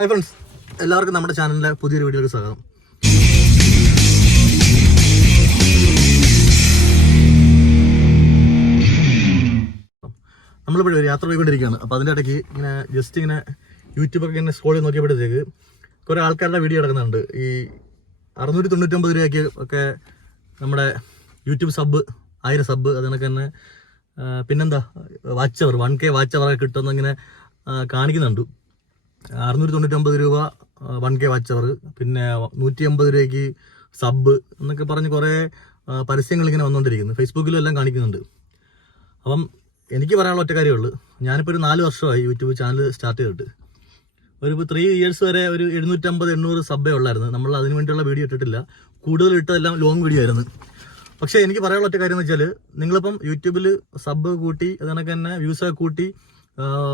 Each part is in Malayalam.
ഹായ് ഫ്രണ്ട്സ്, എല്ലാവർക്കും നമ്മുടെ ചാനലിലെ പുതിയൊരു വീഡിയോയിലേക്ക് സ്വാഗതം. നമ്മളിപ്പോൾ ഒരു യാത്ര പോയിക്കൊണ്ടിരിക്കുകയാണ്. അപ്പോൾ അതിൻ്റെ ഇടയ്ക്ക് ഇങ്ങനെ ജസ്റ്റ് ഇങ്ങനെ യൂട്യൂബൊക്കെ ഇങ്ങനെ സ്ക്രോൾ ചെയ്ത് നോക്കിയപ്പോഴത്തേക്ക് കുറേ ആൾക്കാരുടെ വീഡിയോ കിടക്കുന്നുണ്ട്. ഈ 699 രൂപയ്ക്ക് ഒക്കെ നമ്മുടെ യൂട്യൂബ് സബ് 1000 സബ്, അതിനൊക്കെ തന്നെ പിന്നെന്താ വാച്ച് അവർ 1K വാച്ച് അവറൊക്കെ കിട്ടുമെന്നിങ്ങനെ കാണിക്കുന്നുണ്ട്. 699 രൂപ 1K വാച്ച് അവർ, പിന്നെ 150 രൂപയ്ക്ക് സബ് എന്നൊക്കെ പറഞ്ഞ് കുറേ പരസ്യങ്ങൾ ഇങ്ങനെ വന്നുകൊണ്ടിരിക്കുന്നു. ഫേസ്ബുക്കിലും എല്ലാം കാണിക്കുന്നുണ്ട്. അപ്പം എനിക്ക് പറയാനുള്ള ഒറ്റ കാര്യമുള്ളൂ, ഞാനിപ്പോൾ ഒരു 4 വർഷമായി യൂട്യൂബ് ചാനൽ സ്റ്റാർട്ട് ചെയ്തിട്ട്. ഒരു 3 ഇയേഴ്സ് വരെ ഒരു 750-800 സബ്ബേ ഉള്ളായിരുന്നു. നമ്മൾ അതിന് വേണ്ടിയുള്ള വീഡിയോ ഇട്ടിട്ടില്ല. കൂടുതൽ ഇട്ടതെല്ലാം ലോങ് വീഡിയോ ആയിരുന്നു. പക്ഷേ എനിക്ക് പറയാനുള്ള ഒറ്റ കാര്യം എന്ന് വെച്ചാൽ, നിങ്ങളിപ്പം യൂട്യൂബിൽ സബ് കൂട്ടി അതിനൊക്കെ തന്നെ വ്യൂസൊക്കെ കൂട്ടി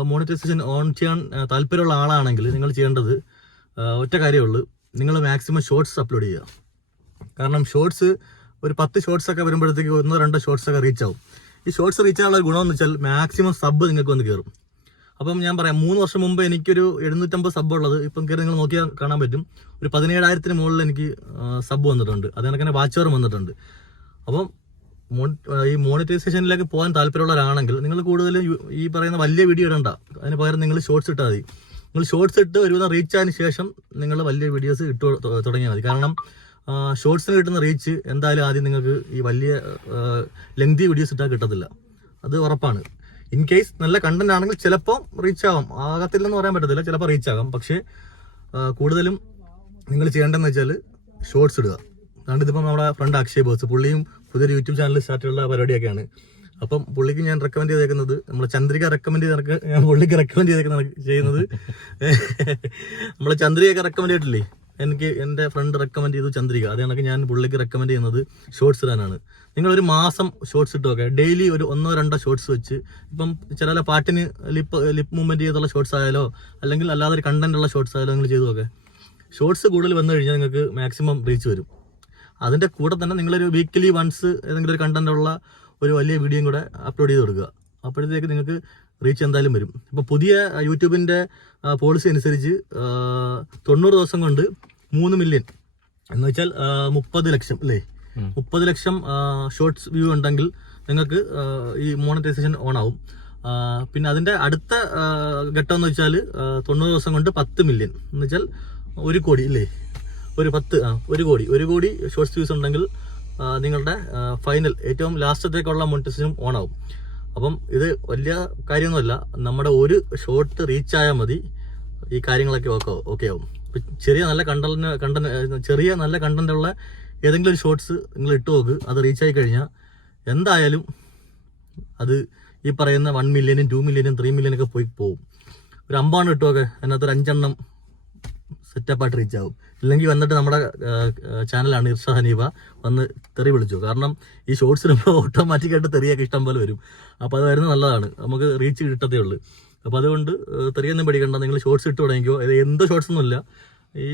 മോണിറ്റൈസേഷൻ ഓൺ ചെയ്യാൻ താല്പര്യമുള്ള ആളാണെങ്കിൽ നിങ്ങൾ ചെയ്യേണ്ടത് ഒറ്റ കാര്യമുള്ളൂ, നിങ്ങൾ മാക്സിമം ഷോർട്സ് അപ്ലോഡ് ചെയ്യുക. കാരണം ഷോർട്സ് ഒരു 10 ഷോർട്സൊക്കെ വരുമ്പോഴത്തേക്ക് 1-2 ഷോർട്സൊക്കെ റീച്ച് ആവും. ഈ ഷോർട്സ് റീച്ച് ആകാനുള്ള ഗുണമെന്ന് വെച്ചാൽ മാക്സിമം സബ് നിങ്ങൾക്ക് വന്ന് കയറും. അപ്പം ഞാൻ പറയാം, 3 വർഷം മുമ്പ് എനിക്കൊരു 750 സബ് ഉള്ളത് ഇപ്പം കയറി നിങ്ങൾ നോക്കിയാൽ കാണാൻ പറ്റും. ഒരു 17,000-ന് മുകളിൽ എനിക്ക് സബ് വന്നിട്ടുണ്ട്. അതിനൊക്കെ വാച്ച് അവർ വന്നിട്ടുണ്ട്. അപ്പം ഈ മോണിറ്റൈസേഷനിലേക്ക് പോകാൻ താല്പര്യമുള്ളവരാണെങ്കിൽ നിങ്ങൾ കൂടുതലും ഈ പറയുന്ന വലിയ വീഡിയോ ഇടണ്ട. അതിന് പകരം നിങ്ങൾ ഷോർട്സ് ഇട്ടാൽ മതി. നിങ്ങൾ ഷോർട്സ് ഇട്ട് ഒരുവിധം റീച്ച് ആയതിനു ശേഷം നിങ്ങൾ വലിയ വീഡിയോസ് ഇട്ട് തുടങ്ങിയാൽ മതി. കാരണം ഷോർട്സിന് കിട്ടുന്ന റീച്ച് എന്തായാലും ആദ്യം നിങ്ങൾക്ക് ഈ വലിയ ലെങ്തി വീഡിയോസ് ഇട്ടാൽ കിട്ടത്തില്ല, അത് ഉറപ്പാണ്. ഇൻ കേസ് നല്ല കണ്ടന്റ് ആണെങ്കിൽ ചിലപ്പോൾ റീച്ച് ആവാം, ആകത്തില്ലെന്ന് പറയാൻ പറ്റത്തില്ല, ചിലപ്പോൾ റീച്ച് ആകാം. പക്ഷേ കൂടുതലും നിങ്ങൾ ചെയ്യേണ്ടതെന്ന് വെച്ചാൽ ഷോർട്സ് ഇടുക. അതുകൊണ്ട് ഇതിപ്പം നമ്മുടെ ഫ്രണ്ട് അക്ഷയ് ബോസ്, പുള്ളിയും പുതിയൊരു യൂട്യൂബ് ചാനൽ സ്റ്റാർട്ട് ചെയ്യുന്ന പരിപാടിയൊക്കെയാണ്. അപ്പം പുള്ളിക്ക് ഞാൻ റെക്കമെൻഡ് ചെയ്തേക്കുന്നത്, നമ്മളെ ചന്ദ്രിക റെക്കമെൻഡ് ഞാൻ പുള്ളിക്ക് റെക്കമെൻഡ് ചെയ്യുന്നത് നമ്മളെ ചന്ദ്രികയൊക്കെ റെക്കമെൻഡ് ചെയ്തിട്ടില്ലേ, എനിക്ക് എൻ്റെ ഫ്രണ്ട് റെക്കമെൻഡ് ചെയ്തു ചന്ദ്രിക. അത് കണക്ക് ഞാൻ പുള്ളിക്ക് റെക്കമെൻഡ് ചെയ്യുന്നത് ഷോർട്സ് ഇടാനാണ്. നിങ്ങളൊരു മാസം ഷോർട്സ് ഇട്ട് നോക്കുക. ഡെയിലി ഒരു 1-2 ഷോർട്സ് വെച്ച്, ഇപ്പം ചില പാട്ടിന് ലിപ്പ് മൂവ്മെൻറ്റ് ചെയ്തുള്ള ഷോർട്സ് ആയാലോ അല്ലെങ്കിൽ അല്ലാതെ ഒരു കണ്ടന്റ് ഉള്ള ഷോർട്സ് ആയാലോ നിങ്ങൾ ചെയ്തു നോക്കുക. ഷോർട്സ് കൂടുതൽ വന്നു കഴിഞ്ഞാൽ നിങ്ങൾക്ക് മാക്സിമം റീച്ച് വരും. അതിൻ്റെ കൂടെ തന്നെ നിങ്ങളൊരു വീക്ക്ലി വൺസ് ഏതെങ്കിലും ഒരു കണ്ടന്റ് ഉള്ള ഒരു വലിയ വീഡിയോയും കൂടെ അപ്ലോഡ് ചെയ്ത് കൊടുക്കുക. അപ്പോഴത്തേക്ക് നിങ്ങൾക്ക് റീച്ച് എന്തായാലും വരും. ഇപ്പോൾ പുതിയ യൂട്യൂബിൻ്റെ പോളിസി അനുസരിച്ച് 90 ദിവസം കൊണ്ട് 3 മില്യൺ എന്ന് വെച്ചാൽ 30 ലക്ഷം അല്ലേ, 30 ലക്ഷം ഷോർട്സ് വ്യൂ ഉണ്ടെങ്കിൽ നിങ്ങൾക്ക് ഈ മോണിറ്റൈസേഷൻ ഓൺ ആവും. പിന്നെ അതിൻ്റെ അടുത്ത ഘട്ടം എന്ന് വെച്ചാൽ 90 ദിവസം കൊണ്ട് 10 മില്യൺ എന്ന് വെച്ചാൽ 1 കോടി ഇല്ലേ, ഒരു 1 കോടി ഷോർട്സ് വ്യൂസ് ഉണ്ടെങ്കിൽ നിങ്ങളുടെ ഫൈനൽ ഏറ്റവും ലാസ്റ്റത്തേക്കുള്ള മോണിറ്റൈസേഷനും ഓൺ ആവും. അപ്പം ഇത് വലിയ കാര്യമൊന്നുമല്ല, നമ്മുടെ ഒരു ഷോർട്ട് റീച്ച് ആയാൽ മതി, ഈ കാര്യങ്ങളൊക്കെ ഓക്കെ ആവും. ചെറിയ നല്ല കണ്ടന്റ് ഉള്ള ഏതെങ്കിലും ഒരു ഷോർട്സ് നിങ്ങൾ ഇട്ട് നോക്ക്. അത് റീച്ച് ആയി കഴിഞ്ഞാൽ എന്തായാലും അത് ഈ പറയുന്ന 1 മില്യനും 2 മില്യനും 3 മില്യനൊക്കെ പോകും. ഒരു 50 ഇട്ട് നോക്കെ, അതിനകത്ത് ഒരു 5 എണ്ണം സെറ്റപ്പായിട്ട് റീച്ച് ആവും. ഇല്ലെങ്കിൽ വന്നിട്ട് നമ്മുടെ ചാനലാണ് ഇർഷാ ഹനീഫ വന്ന് തെറി വിളിച്ചു. കാരണം ഈ ഷോർട്സ് ഇടുമ്പോൾ ഓട്ടോമാറ്റിക്കായിട്ട് തെറിയൊക്കെ ഇഷ്ടം പോലെ വരും. അപ്പോൾ അത് വരുന്നത് നല്ലതാണ്, നമുക്ക് റീച്ച് കിട്ടത്തേ ഉള്ളൂ. അപ്പോൾ അതുകൊണ്ട് തെറിയൊന്നും പഠിക്കണ്ട, നിങ്ങൾ ഷോർട്സ് ഇട്ട് തുടങ്ങിക്കോ. ഇത് എന്ത് ഷോർട്സ് ഒന്നുമില്ല, ഈ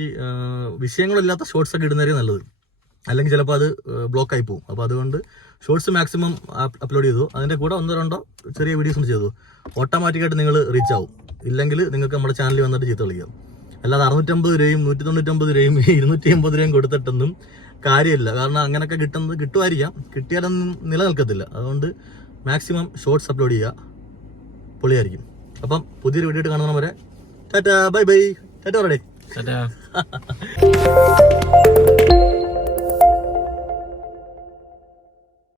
വിഷയങ്ങളില്ലാത്ത ഷോർട്സ് ഒക്കെ ഇടുന്നവരെ നല്ലത്, അല്ലെങ്കിൽ ചിലപ്പോൾ അത് ബ്ലോക്ക് ആയി പോകും. അപ്പോൾ അതുകൊണ്ട് ഷോർട്സ് മാക്സിമം അപ്ലോഡ് ചെയ്തു, അതിൻ്റെ കൂടെ 1-2 ചെറിയ വീഡിയോസ് കൊണ്ട് ചെയ്തു, ഓട്ടോമാറ്റിക്കായിട്ട് നിങ്ങൾ റീച്ച് ആവും. ഇല്ലെങ്കിൽ നിങ്ങൾക്ക് നമ്മുടെ ചാനലിൽ വന്നിട്ട് ചീത്ത കളിക്കാം. അല്ലാതെ 650 രൂപയും 199 രൂപയും 280 രൂപയും കൊടുത്തിട്ടൊന്നും കാര്യമില്ല. കാരണം അങ്ങനെയൊക്കെ കിട്ടുമായിരിക്കാം, കിട്ടിയാലൊന്നും നിലനിൽക്കത്തില്ല. അതുകൊണ്ട് മാക്സിമം ഷോർട്സ് അപ്ലോഡ് ചെയ്യുക, പൊളിയായിരിക്കും. അപ്പം പുതിയൊരു വീഡിയോ കാണുന്നവരെ ടാറ്റാ, ബൈ ബൈ, ടാറ്റാ പറയടേ.